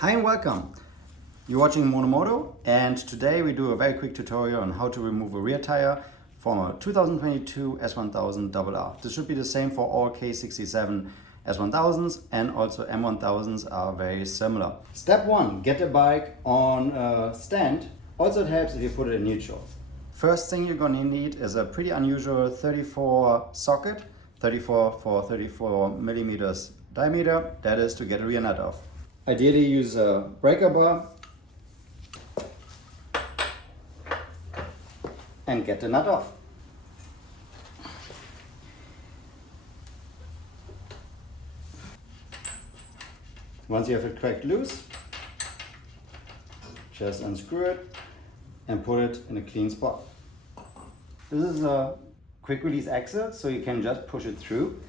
Hi and welcome. You're watching Monomoto, and today we do a very quick tutorial on how to remove a rear tire from a 2022 S1000 RR. This should be the same for all K67 S1000s, and also M1000s are very similar. Step 1, get the bike on a stand. Also it helps if you put it in neutral. First thing you're going to need is a pretty unusual 34 socket, 34 for 34 millimeters diameter. That is to get a rear nut off. Ideally use a breaker bar and get the nut off. Once you have it cracked loose, just unscrew it and put it in a clean spot. This is a quick release axle, so you can just push it through.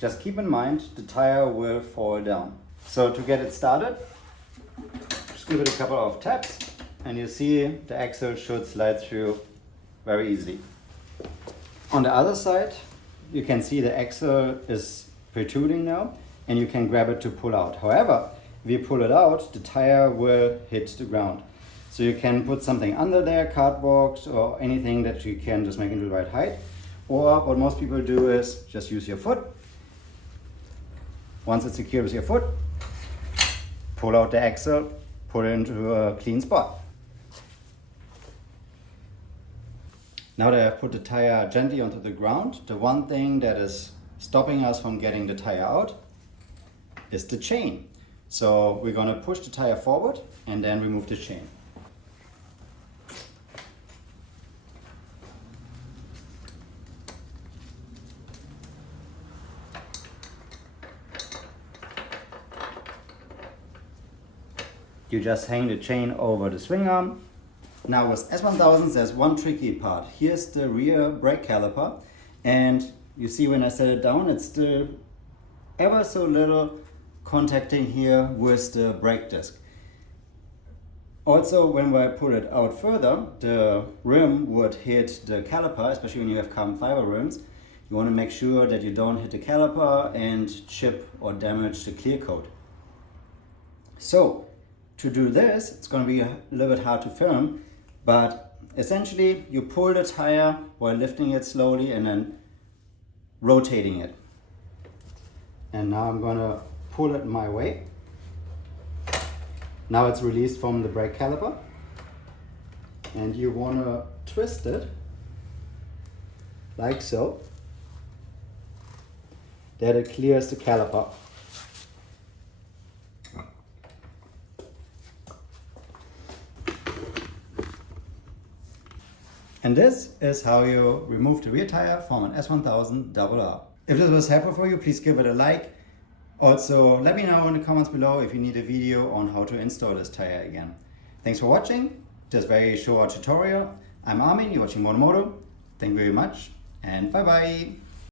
Just keep in mind the tire will fall down. So to get it started, just give it a couple of taps and you see the axle should slide through very easily. On the other side, you can see the axle is protruding now and you can grab it to pull out. However, if you pull it out, the tire will hit the ground. So you can put something under there, cardboard or anything that you can just make into the right height. Or what most people do is just use your foot. Once it's secure with your foot, pull out the axle, put it into a clean spot. Now that I've put the tire gently onto the ground, the one thing that is stopping us from getting the tire out is the chain. So we're going to push the tire forward and then remove the chain. You just hang the chain over the swing arm. Now with S1000s there's one tricky part. Here's the rear brake caliper, and you see when I set it down it's still ever so little contacting here with the brake disc. Also when I put it out further, the rim would hit the caliper, especially when you have carbon fiber rims. You want to make sure that you don't hit the caliper and chip or damage the clear coat. So to do this, it's going to be a little bit hard to film, but essentially you pull the tire while lifting it slowly and then rotating it. And now I'm going to pull it my way. Now it's released from the brake caliper, and you want to twist it like so, that it clears the caliper. And this is how you remove the rear tire from an S1000 RR. If this was helpful for you, please give it a like. Also, let me know in the comments below if you need a video on how to install this tire again. Thanks for watching this very short tutorial. I'm Armin, you're watching Monomoto. Thank you very much, and bye bye.